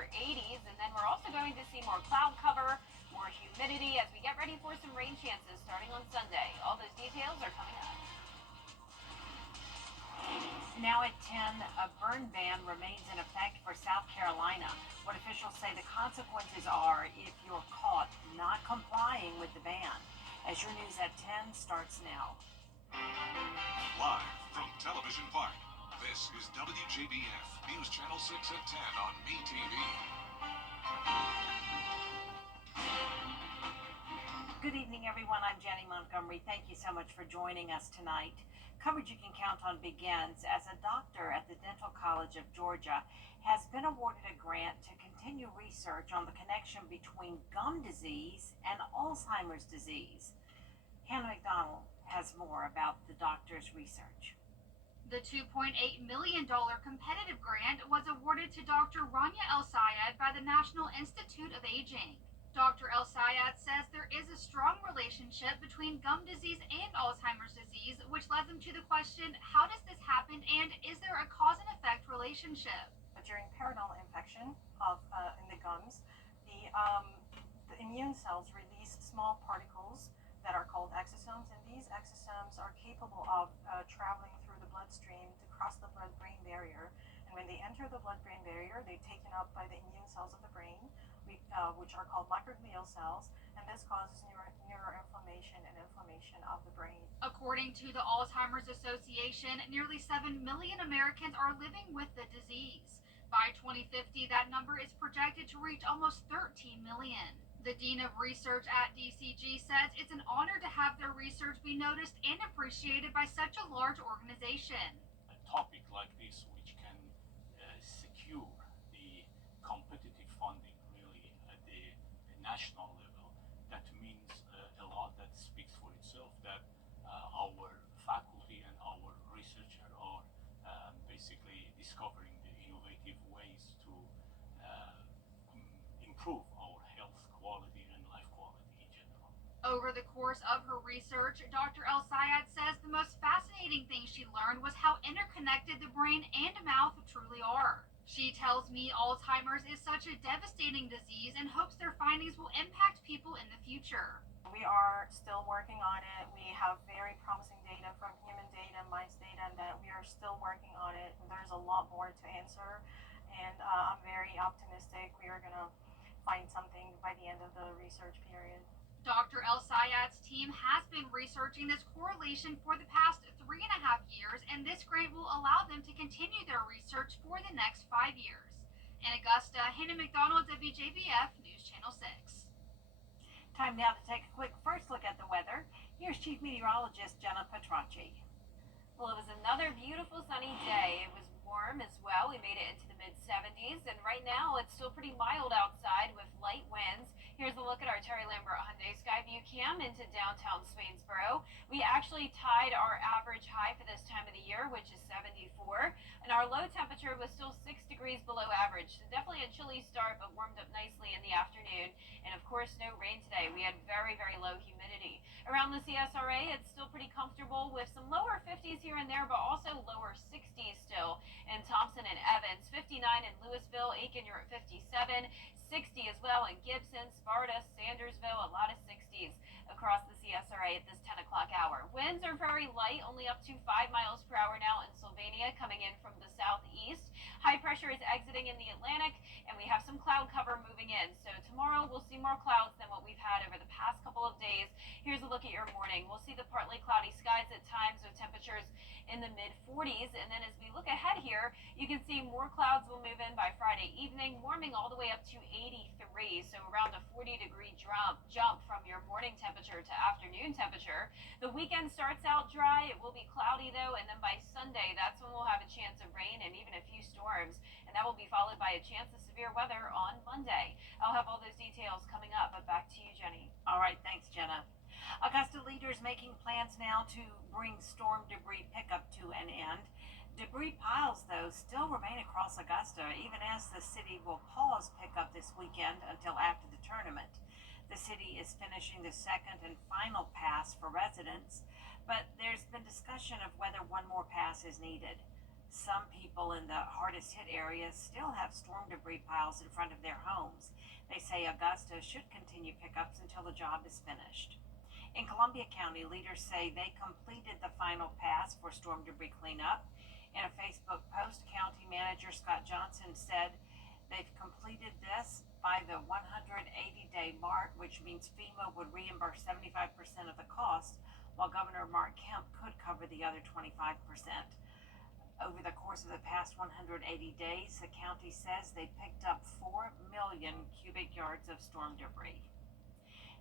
upper 80s, and then we're also going to see more cloud cover, more humidity as we get ready for some rain chances starting on Sunday. All those details are coming up. Now at 10, a burn ban remains in effect for South Carolina. What officials say the consequences are if you're caught not complying with the ban. As your news at 10 starts now. Live from Television Park, this is WJBF News Channel 6 at 10 on MeTV. Good evening, everyone. I'm Jenny Montgomery. Thank you so much for joining us tonight. Coverage you can count on begins as a doctor at the Dental College of Georgia has been awarded a grant to continue research on the connection between gum disease and Alzheimer's disease. Hannah McDonald has more about the doctor's research. The $2.8 million competitive grant was awarded to Dr. Rania El-Sayed by the National Institute of Aging. Dr. El-Sayed says there is a strong relationship between gum disease and Alzheimer's disease, which led them to the question, how does this happen and is there a cause and effect relationship? During periodontal infection in the gums, the immune cells release small particles that are called exosomes, and these exosomes are capable of traveling through the bloodstream to cross the blood-brain barrier. And when they enter the blood-brain barrier, they're taken up by the immune cells of the brain, which are called microglial cells, and this causes neuroinflammation and inflammation of the brain. According to the Alzheimer's Association, nearly 7 million Americans are living with the disease. By 2050, that number is projected to reach almost 13 million. The Dean of Research at DCG says it's an honor to have their research be noticed and appreciated by such a large organization. A topic like this, which can secure the competitive funding really at the national level, that means a lot. That speaks for itself, that our faculty and our researchers are basically discovering the innovative ways to improve our health quality and life quality in general. Over the course of her research, Dr. El-Sayed says the most fascinating thing she learned was how interconnected the brain and mouth truly are. She tells me Alzheimer's is such a devastating disease and hopes their findings will impact people in the future. We are still working on it. We have very promising data from human data, mice data, and that we are still working on it. There's a lot more to answer, and I'm very optimistic we are going to find something by the end of the research period. Dr. El-Sayed's team has been researching this correlation for the past 3.5 years, and this grant will allow them to continue their research for the next 5 years. In Augusta, Hannah McDonald, WJBF News Channel 6. Time now to take a quick first look at the weather. Here's Chief Meteorologist Jenna Petracci. Well, it was another beautiful sunny day. It was warm as well. We made it into the mid-70s, and right now it's still pretty mild outside with light winds. Here's a look at our Terry Lambert Hyundai Skyview Cam into downtown Swainsboro. We actually tied our average high for this time of the year, which is 74, and our low temperature was still 6 degrees below average. So definitely a chilly start, but warmed up nicely in the afternoon. And of course, no rain today. We had very, very low humidity. Around the CSRA, it's still pretty comfortable with some lower 50s here and there, but also lower 60s still in Thompson and Evans, 59 in Louisville, Aiken, you're at 57, 60 as well in Gibson, Sparta, Sandersville, a lot of 60s across the CSRA at this 10 o'clock hour. Winds are very light, only up to 5 miles per hour now in Sylvania, coming in from the southeast. High pressure is exiting in the Atlantic, and we have some cloud cover moving in. So tomorrow we'll see more clouds than what we've had over the past couple of days. Here's a look at your morning. We'll see the partly cloudy skies at times with temperatures in the mid-40s, and then as we look ahead here, you can see more clouds will move in by Friday evening, warming all the way up to 83, so around a 40-degree jump from your morning temperature to afternoon temperature. The weekend starts out dry. It will be cloudy though, and then by Sunday, that's when we'll have a chance of rain and even a few storms, and that will be followed by a chance of severe weather on Monday. I'll have all those details coming up, but back to you, Jenny. All right, thanks, Jenna. Augusta leaders making plans now to bring storm debris pickup to an end. Debris piles, though, still remain across Augusta, even as the city will pause pickup this weekend until after the tournament. The city is finishing the second and final pass for residents, but there's been discussion of whether one more pass is needed. Some people in the hardest hit areas still have storm debris piles in front of their homes. They say Augusta should continue pickups until the job is finished. In Columbia County, leaders say they completed the final pass for storm debris cleanup. In a Facebook post, County Manager Scott Johnson said they've completed this by the 180-day mark, which means FEMA would reimburse 75% of the cost, while Governor Mark Kemp could cover the other 25%. Over the course of the past 180 days, the county says they picked up 4 million cubic yards of storm debris.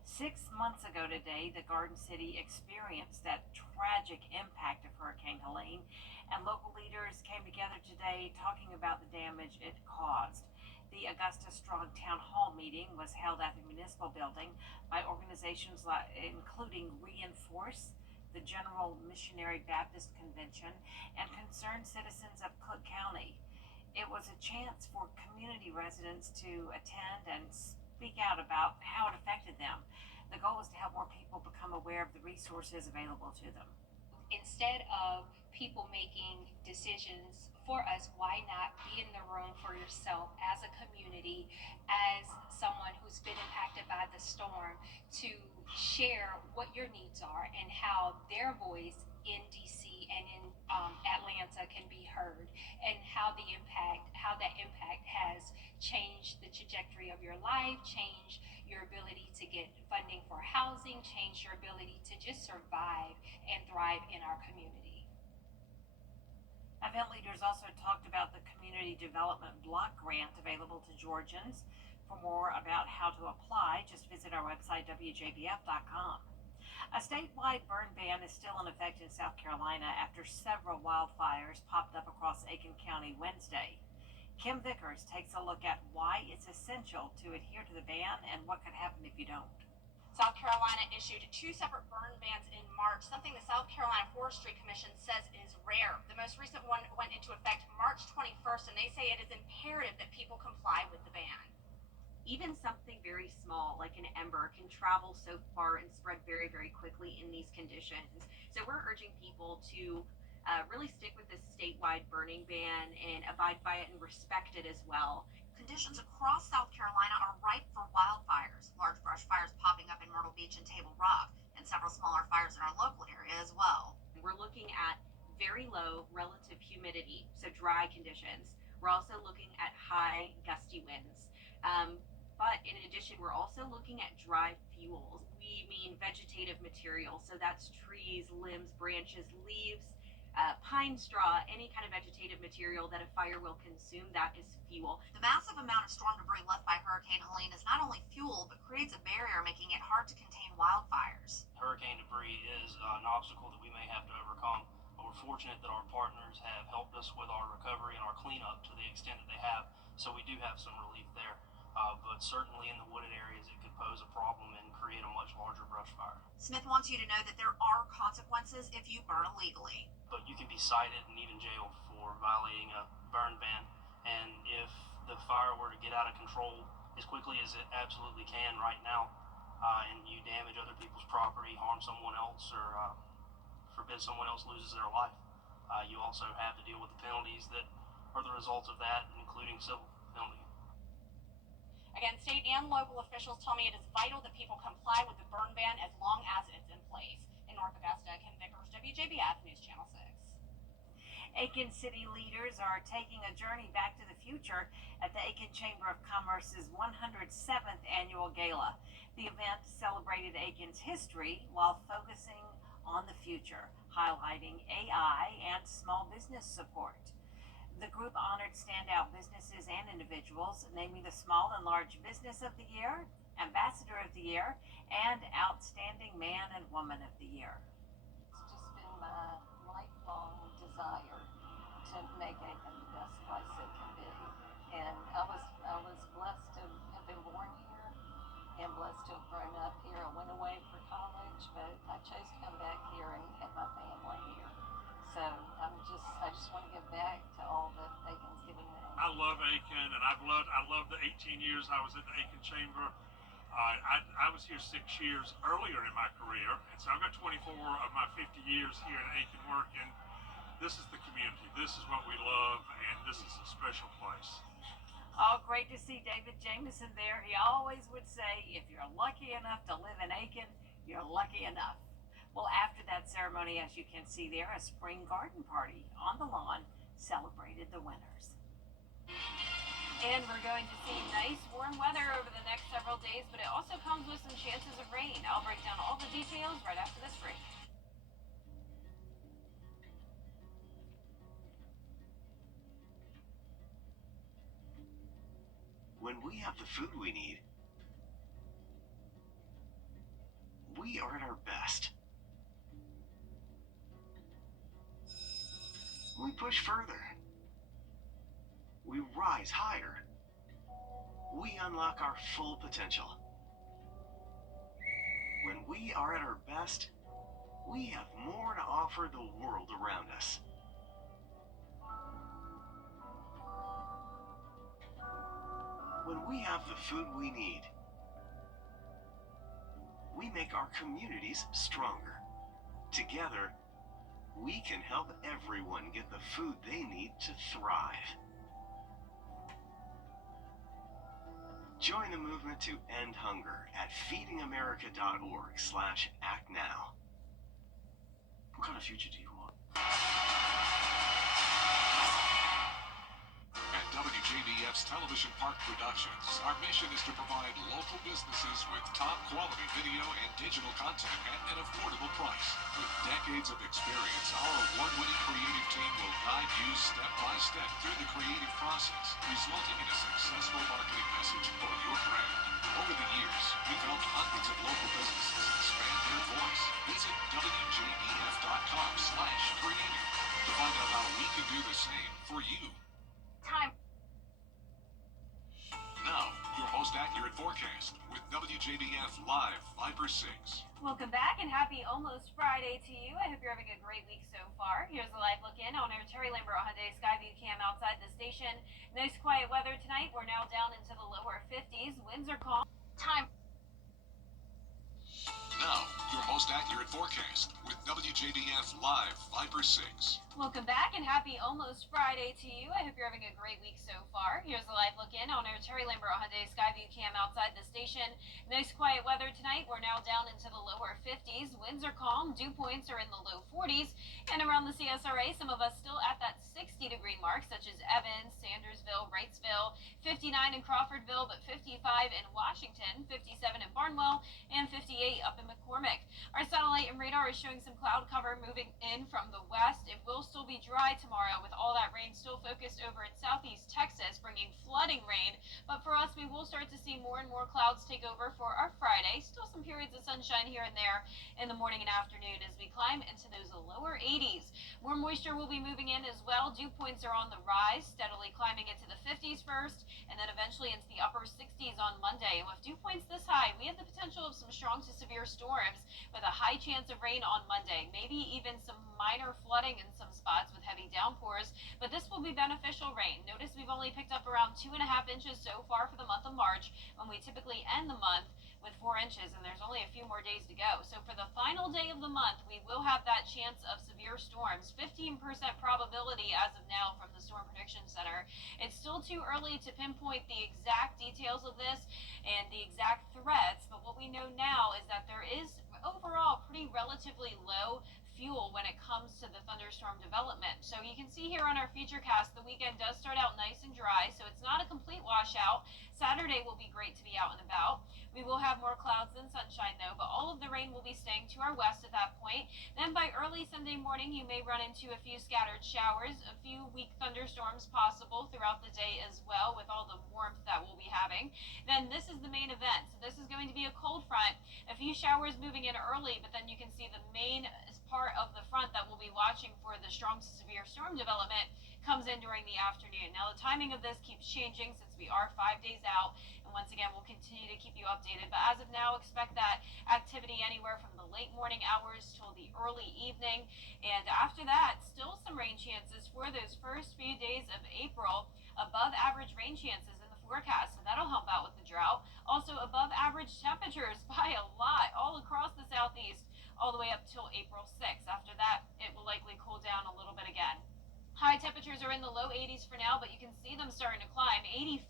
6 months ago today, the Garden City experienced that tragic impact of Hurricane Helene, and local leaders came together today talking about the damage it caused. The Augusta Strong Town Hall meeting was held at the municipal building by organizations including Reinforce, the General Missionary Baptist Convention, and concerned citizens of Cook County. It was a chance for community residents to attend and speak out about how it affected them. The goal is to help more people become aware of the resources available to them. Instead of people making decisions for us, why not be in the room for yourself as a community, as someone who's been impacted by the storm, to share what your needs are and how their voice in DC and in Atlanta can be heard, and how that impact has changed the trajectory of your life, changed your ability to get funding for housing, changed your ability to just survive and thrive in our community. Event leaders also talked about the Community Development Block Grant available to Georgians. For more about how to apply, just visit our website, WJBF.com. A statewide burn ban is still in effect in South Carolina after several wildfires popped up across Aiken County Wednesday. Kim Vickers takes a look at why it's essential to adhere to the ban and what could happen if you don't. South Carolina issued 2 separate burn bans in March, something the South Carolina Forestry Commission says is rare. The most recent one went into effect March 21st, and they say it is imperative that people comply with the ban. Even something very small like an ember can travel so far and spread very, very quickly in these conditions. So we're urging people to really stick with this statewide burning ban and abide by it and respect it as well. Conditions across South Carolina are ripe for wildfires. Large brush fires popping up in Myrtle Beach and Table Rock, and several smaller fires in our local area as well. We're looking at very low relative humidity, so dry conditions. We're also looking at high gusty winds. But in addition, we're also looking at dry fuels. We mean vegetative material, so that's trees, limbs, branches, leaves, pine straw, any kind of vegetative material that a fire will consume, that is fuel. The massive amount of storm debris left by Hurricane Helene is not only fuel, but creates a barrier, making it hard to contain wildfires. Hurricane debris is an obstacle that we may have to overcome, but we're fortunate that our partners have helped us with our recovery and our cleanup to the extent that they have, so we do have some relief there. But certainly in the wooded areas, it could pose a problem and create a much larger brush fire. Smith wants you to know that there are consequences if you burn illegally. But you can be cited and even jailed for violating a burn ban. And if the fire were to get out of control as quickly as it absolutely can right now, and you damage other people's property, harm someone else, or forbid someone else loses their life, you also have to deal with the penalties that are the results of that, including civil penalty. Again, state and local officials tell me it is vital that people comply with the burn ban as long as it's in place. In North Augusta, Kim Vickers, WJBF News Channel 6. Aiken City leaders are taking a journey back to the future at the Aiken Chamber of Commerce's 107th annual gala. The event celebrated Aiken's history while focusing on the future, highlighting AI and small business support. The group honored standout businesses and individuals, naming the Small and Large Business of the Year, Ambassador of the Year, and Outstanding Man and Woman of the Year. It's just been my lifelong desire to make Aiken the best place it can be. And I was blessed to have been born here and blessed to have grown up here. I went away for college, but I chose to come back here and have my family here. So I just want to give back to all that Aiken's given me. I love Aiken, and I love the 18 years I was at the Aiken Chamber. I was here 6 years earlier in my career, and so I've got 24 of my 50 years here in Aiken working. this is the community. This is what we love, and this is a special place. Oh, great to see David Jameson there. He always would say, if you're lucky enough to live in Aiken, you're lucky enough. Well, after that ceremony, as you can see there, a spring garden party on the lawn celebrated the winners. And we're going to see nice warm weather over the next several days, but it also comes with some chances of rain. I'll break down all the details right after this break. When we have the food we need, we are at our best. We push further. We rise higher. We unlock our full potential. When we are at our best, we have more to offer the world around us. When we have the food we need, we make our communities stronger. Together, we can help everyone get the food they need to thrive. Join the movement to end hunger at feedingamerica.org/actnow. What kind of future do you want? At WJBF's Television Park Productions, our mission is to provide local businesses with top quality video and digital content at an affordable price. With decades of experience, our award-winning creative team will guide you step by step through the creative process, resulting in a successful marketing message for your brand. Over the years, we've helped hundreds of local businesses expand their voice. Visit WJBF.com/creative to find out how we can do the same for you. Time. Now, your most accurate forecast with WJBF Live Viper 6. Welcome back and happy almost Friday to you. I hope you're having a great week so far. Here's a live look in on our Terry Lambert Hyundai Skyview cam outside the station. Nice quiet weather tonight. We're now down into the lower 50s. Winds are calm. Time. Now, your most accurate forecast with WJBF Live Viper 6. Welcome back and happy almost Friday to you. I hope you're having a great week so far. Here's a live look in on our Terry Lambert Hyundai Skyview cam outside the station. Nice quiet weather tonight. We're now down into the lower 50s. Winds are calm. Dew points are in the low 40s. And around the CSRA, some of us still at that 60-degree mark, such as Evans, Sandersville, Wrightsville, 59 in Crawfordville, but 55 in Washington, 57 in Barnwell, and 58 up in McCormick. Our satellite and radar is showing some cloud cover moving in from the west. It will still be dry tomorrow with all that rain still focused over in southeast Texas, bringing flooding rain. But for us, we will start to see more and more clouds take over for our Friday. Still some periods of sunshine here and there in the morning and afternoon as we climb into those lower 80s. More moisture will be moving in as well. Dew points are on the rise, steadily climbing into the 50s first, and then eventually into the upper 60s on Monday. And with dew points this high, we have the potential of some strong to severe storms with a high chance of rain on Monday, maybe even some minor flooding in some spots with heavy downpours, but this will be beneficial rain. Notice we've only picked up around 2.5 inches so far for the month of March, when we typically end the month with 4 inches, and there's only a few more days to go. So for the final day of the month, we will have that chance of severe storms, 15% probability as of now from the Storm Prediction Center. It's still too early to pinpoint the exact details of this and the exact threats, but what we know now is that there is overall pretty relatively low fuel when it comes to the thunderstorm development. So you can see here on our feature cast, the weekend does start out nice and dry, so it's not a complete washout. Saturday will be great to be out and about. We will have more clouds than sunshine though, but all of the rain will be staying to our west at that point. Then by early Sunday morning, you may run into a few scattered showers, a few weak thunderstorms possible throughout the day as well with all the warmth that we'll be having. Then this is the main event. So this is going to be a cold front, a few showers moving in early, but then you can see the main part of the front that we'll be watching for the strong to severe storm development comes in during the afternoon. Now the timing of this keeps changing since we are 5 days out, and once again we'll continue to keep you updated, but as of now expect that activity anywhere from the late morning hours till the early evening, and after that still some rain chances for those first few days of April. Above average rain chances in the forecast, so that'll help out with the drought. Also above average temperatures by a lot all across the southeast. all the way up till April 6th. After that, it will likely cool down a little bit again. High temperatures are in the low 80s for now, but you can see them starting to climb. 85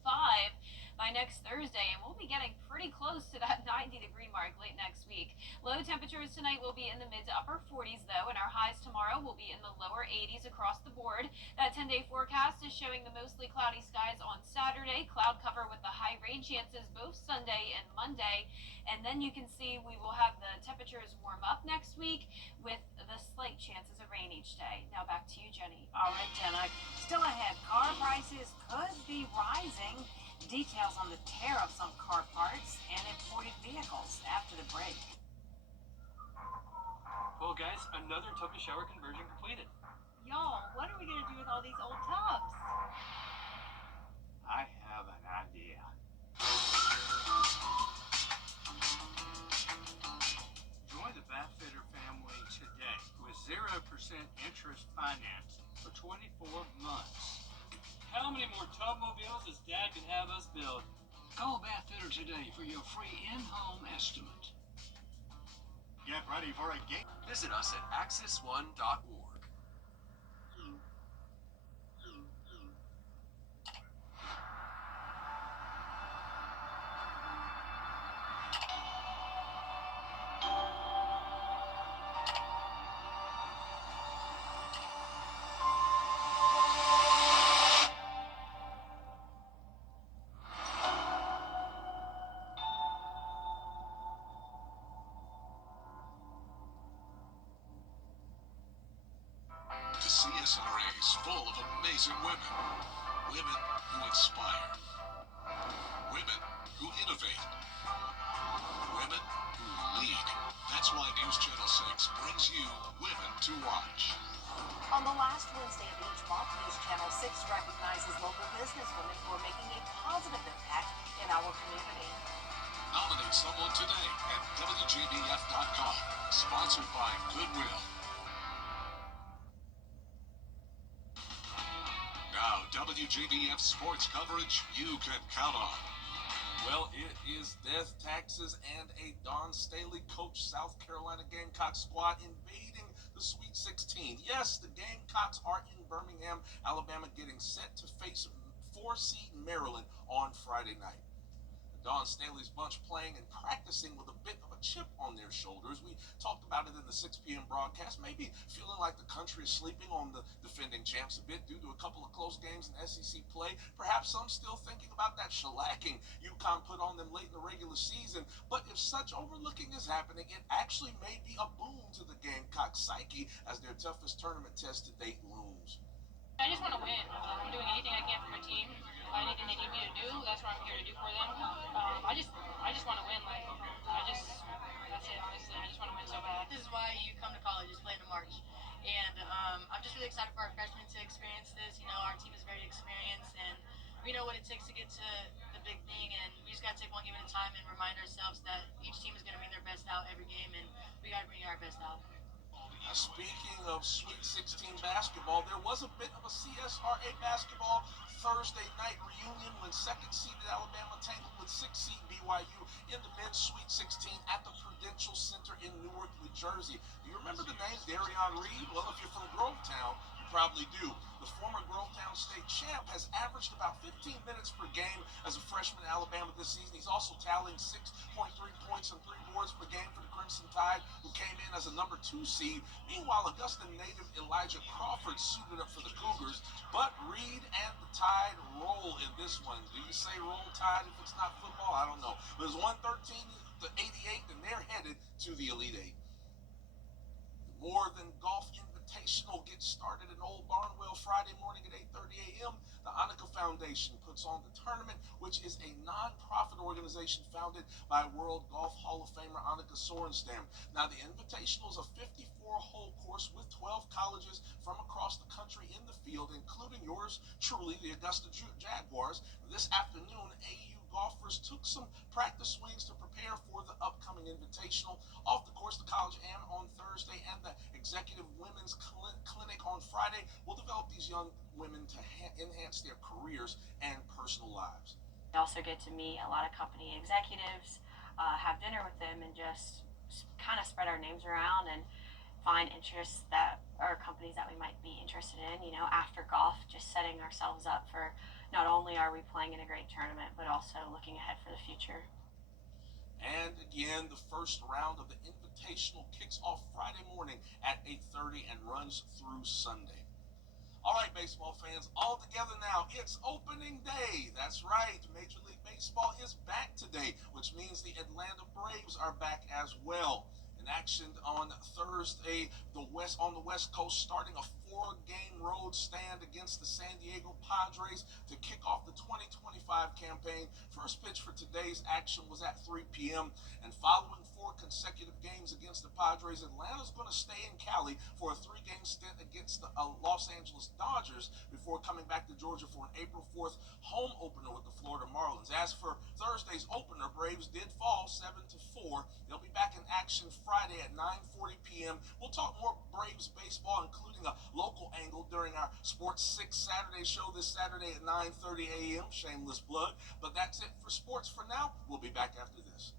by next Thursday, and we'll be getting pretty close to that 90-degree mark late next week. Low temperatures tonight will be in the mid to upper 40s, though, and our highs tomorrow will be in the lower 80s across the board. That 10-day forecast is showing the mostly cloudy skies on Saturday, cloud cover with the high rain chances both Sunday and Monday, and then you can see we will have the temperatures warm up next week with the slight chances of rain each day. Now back to you, Jenny. All right, Jenna. Still ahead, car prices could be rising. Details on the tariffs on car parts and imported vehicles after the break. Well, guys, another tub to shower conversion completed. Y'all, what are we going to do with all these old tubs? I have an idea. Join the Bathfitter family today with 0% interest financing for 24 months. How many more tub mobiles does Dad can have us build? Call Bathfitter today for your free in-home estimate. Get ready for a game. Visit us at axis1.org. CSRA is full of amazing women. Women who inspire. Women who innovate. Women who lead. That's why News Channel 6 brings you Women to Watch. On the last Wednesday of each month, News Channel 6 recognizes local businesswomen who are making a positive impact in our community. Nominate someone today at WJBF.com. Sponsored by Goodwill. Now, WJBF sports coverage you can count on. Well, it is death, taxes, and a Don Staley coach South Carolina Gamecocks squad invading the Sweet 16. Yes, the Gamecocks are in Birmingham, Alabama, getting set to face 4-seed Maryland on Friday night. Don Staley's bunch playing and practicing with a bit of a chip on their shoulders. We talked about it in the 6 p.m. broadcast, maybe feeling like the country is sleeping on the defending champs a bit due to a couple of close games in SEC play. Perhaps some still thinking about that shellacking UConn put on them late in the regular season. But if such overlooking is happening, it actually may be a boon to the Gamecock psyche as their toughest tournament test to date looms. I just want to win. I'm doing anything I can for my team. Anything they need me to do, that's what I'm here to do for them. I just want to win. That's it, honestly. I just want to win so bad. This is why you come to college, is play in March. And I'm just really excited for our freshmen to experience this. You know, our team is very experienced, and we know what it takes to get to the big thing. And we just got to take one game at a time and remind ourselves that each team is going to bring their best out every game, and we got to bring our best out. Speaking of Sweet 16 basketball, there was a bit of a CSRA basketball Thursday night reunion when second-seeded Alabama tangled with 6-seed BYU in the men's Sweet 16 at the Prudential Center in Newark, New Jersey. Do you remember the name Darion Reed? Well, if you're from Grovetown, you probably do. The former Grovetown State champ has averaged about 15 minutes per game as a freshman in Alabama this season. He's also tallying 6.3 points and 3 boards per game for the Crimson Tide, who came in as a number 2 seed. Meanwhile, Augusta native Elijah Crawford suited up for the Cougars, but Reed and the Tide roll in this one. Do you say roll Tide if it's not football? I don't know. But it's 113 to 88, and they're headed to the Elite Eight. The More Than Golf Invitational gets started in Old Barnwell Friday morning at 8:30 a.m. The Annika Foundation puts on the tournament, which is a non-profit organization founded by World Golf Hall of Famer Annika Sorenstam. Now, the Invitational is a 54-hole course with 12 colleges from across the country in the field, including yours truly, the Augusta Jaguars. This afternoon, AU golfers took some practice swings to prepare for the upcoming Invitational. Off the course, the College Am on Thursday and the Executive Women's Clinic on Friday will develop these young women to enhance their careers and personal lives. I also get to meet a lot of company executives, have dinner with them, and just kind of spread our names around and find interests that are companies that we might be interested in. You know, after golf, just setting ourselves up for not only are we playing in a great tournament, but also looking ahead for the future. And again, the first round of the Invitational kicks off Friday morning at 8:30 and runs through Sunday. All right, baseball fans, all together now. It's opening day. That's right. Major League Baseball is back today, which means the Atlanta Braves are back as well. In action on Thursday, on the West Coast, starting a 4-game road stand against the San Diego Padres to kick off the 2025 campaign. First pitch for today's action was at 3 p.m. And following 4 consecutive games against the Padres, Atlanta's going to stay in Cali for a 3-game stint against the Los Angeles Dodgers before coming back to Georgia for an April 4th home opener with the Florida Marlins. As for Thursday's opener, Braves did fall 7-4. They'll be back in action Friday at 9:40 p.m. We'll talk more Braves baseball, including a local angle during our Sports 6 Saturday show this Saturday at 9:30 a.m. Shameless plug. But that's it for sports for now. We'll be back after this.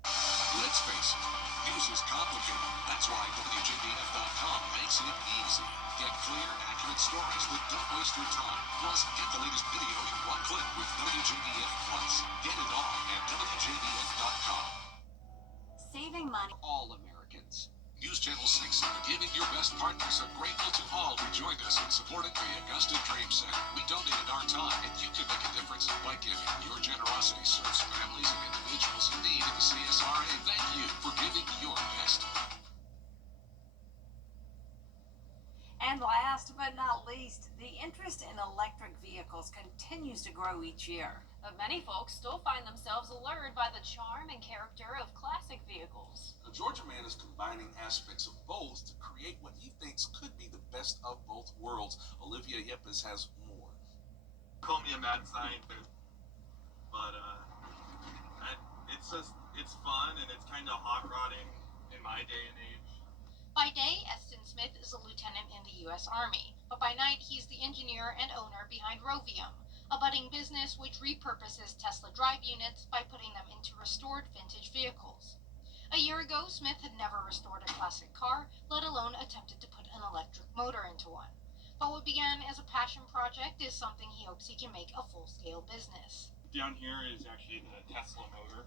Let's face it, news is complicated. That's why WJBF.com makes it easy. Get clear, accurate stories that don't waste your time. Plus, get the latest video in one click with WJBF Plus. Get it all at WJBF.com. Saving money. All Americans. News Channel 6, giving your best partners, are grateful to all who joined us in supporting the Augusta Dream Center. We donated our time, and you can make a difference by giving. Your generosity serves families and individuals in need in the CSRA. Thank you for giving your best. And last but not least, the interest in electric vehicles continues to grow each year. But many folks still find themselves allured by the charm and character of classic vehicles. A Georgia man is combining aspects of both to create what he thinks could be the best of both worlds. Olivia Yepes has more. Call me a mad scientist, but it's fun and it's kind of hot rodding in my day and age. By day, Eston Smith is a lieutenant in the U.S. Army, but by night he's the engineer and owner behind Rovium, a budding business which repurposes Tesla drive units by putting them into restored vintage vehicles. A year ago, Smith had never restored a classic car, let alone attempted to put an electric motor into one. But what began as a passion project is something he hopes he can make a full-scale business. Down here is actually the Tesla motor.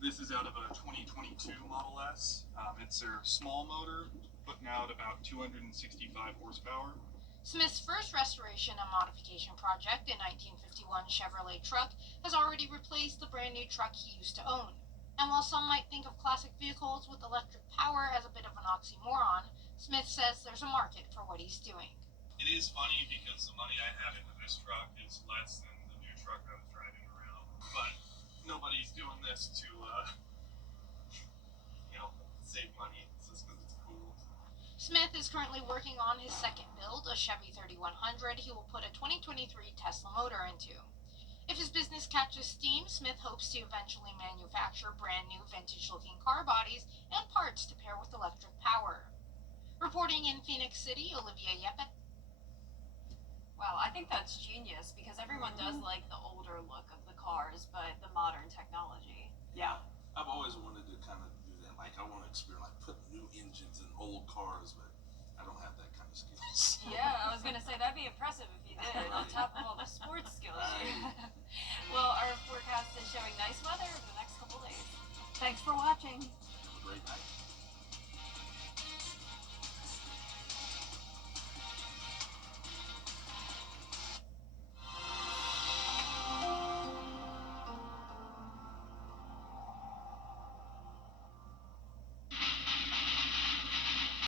This is out of a 2022 Model S. It's their small motor, putting out about 265 horsepower. Smith's first restoration and modification project, a 1951 Chevrolet truck, has already replaced the brand new truck he used to own. And while some might think of classic vehicles with electric power as a bit of an oxymoron, Smith says there's a market for what he's doing. It is funny because the money I have into this truck is less than the new truck I was driving around. But nobody's doing this to, save money. It's just because it's cool. Smith is currently working on his second build, a Chevy 3100 he will put a 2023 Tesla motor into. If his business catches steam, Smith hopes to eventually manufacture brand new vintage-looking car bodies and parts to pair with electric power. Reporting in Phoenix City, Olivia Yepes. Wow, I think that's genius because everyone does like the older look of the cars, but the modern technology. Yeah, I've always wanted to kind of do that. Like, I want to experiment, like, put new engines in old cars, but I don't have that kind of skills. Yeah, I was going to say that'd be impressive if you did, on top of all the sports skills. Well, our forecast is showing nice weather over the next couple days. Thanks for watching. Have a great night.